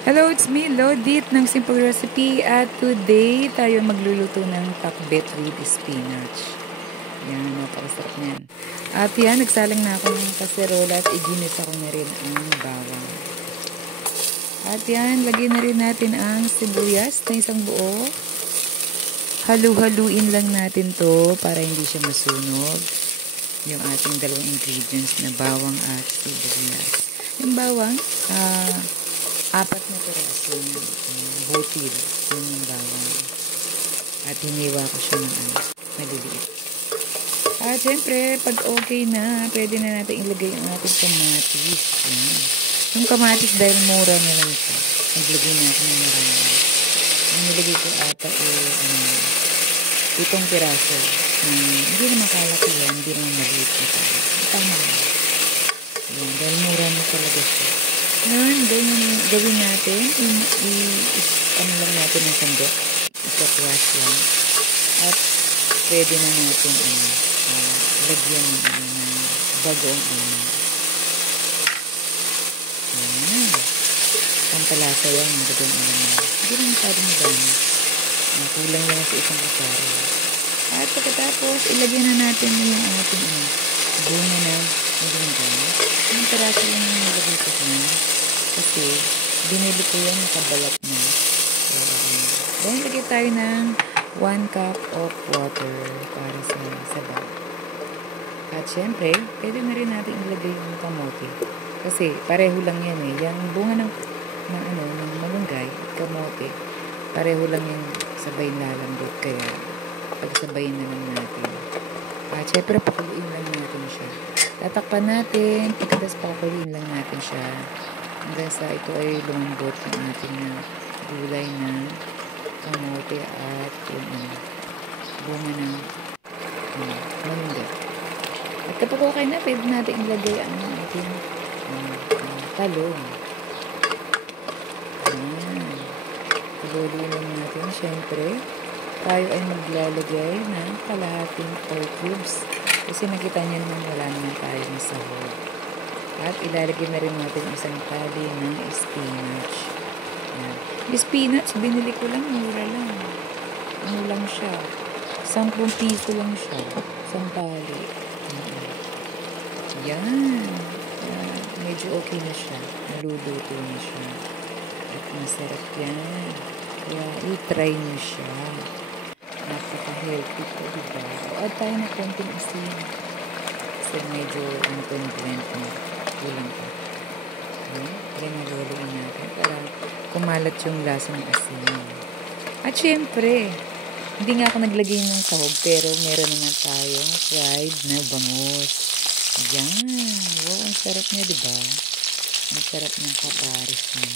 Hello, it's me, Lodit ng Simple Recipe at today tayo magluluto ng pakbet with spinach. Yan, napakasarap niyan. At yan, nagsalang na ako ng kaserola at iginisa ko na rin ang bawang. At yan, lagyan na rin natin ang sibuyas na isang buo. Halu-haluin lang natin to para hindi siya masunog. Yung ating dalawang ingredients na bawang at sibuyas. Yung bawang, 4 na piraso yung butil yung bawang. At hiniwa ko siya ng maliliit. At syempre, pag okay na, pwede na natin ilagay ang ating kamatis. Yan. Yung kamatis dahil mura na lang siya. Naglagay na ako ng marami. Ang nilagay ko ata 7 piraso. Hindi naman kalaki yan, hindi naman maliit na tayo. Tama lang. Yan, dahil mura na talaga siya. Ngayon, gawin natin, ano lang natin ng sandok, isa-crush lang, at pwede na natin lagyan ng bagoong ulam. Ayan. Pampalasa yan ng bagoong ulam. Hindi naman parang madami. Kulang yan sa isang kutsara. At pagkatapos, ilagyan na natin yung ating bunga na malunggay. Yung piraso lang yung nilagay ko dyan. Kasi, binili ko yan, nakabalat na. So, then, lagay tayo ng 1 cup of water para sa sabaw. At syempre, pwede na rin natin ilagay yung kamote. Kasi, pareho lang yan eh. Yung bunga ng malunggay, kamote, pareho lang yung sabay lalambot. Kaya, pagsabayin na lang natin. At syempre, pakuluin lang natin siya. Tatakpan natin, pagkatas pakuluin lang natin siya. Hanggang sa ito ay lumambot yung ating gulay na kamote at yung bunga ng malunggay. At kapag okay na, pwede natin ilagay ang ating talong. Ayan. Paguluin lang natin, syempre. Tayo ay maglalagay ng kalahating 4 cubes. Kasi nakita niyo naman wala naman tayong sahog. At ilalagay na rin natin isang tali ng spinach. Yan. Yung spinach, binili ko lang, mura lang. Ano lang siya? 10 piso lang siya. 1 tali. Yan. Medyo okay na siya. Naluluto na siya. At masarap yan. Kaya i-try niyo siya. Napaka-healthy po, diba? Add tayo na konting asin. Kasi medyo unconvenient na. Kulang pa. Kaya naluluin natin para kumalat yung lasa ng asin. At syempre, hindi nga ako naglagay ng sahog, pero meron naman tayong fried na bangus. Yan. Wow, ang sarap niya, diba? Ang sarap ng kaparis niya.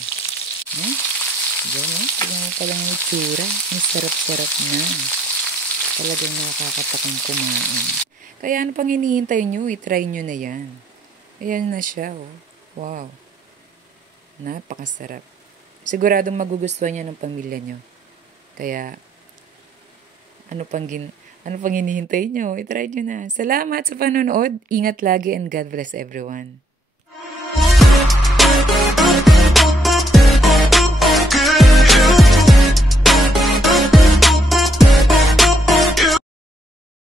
Yan, tignan mo palang yung itsura. Ang sarap-sarap na. Talagang nakakatakang kumain. Kaya ano pang hinihintay nyo? I-try nyo na yan. Ayan na siya, oh. Wow. Napakasarap. Siguradong magugustuhan niya ng pamilya nyo. Kaya, ano pang hinihintay nyo? I-try nyo na. Salamat sa panonood. Ingat lagi and God bless everyone.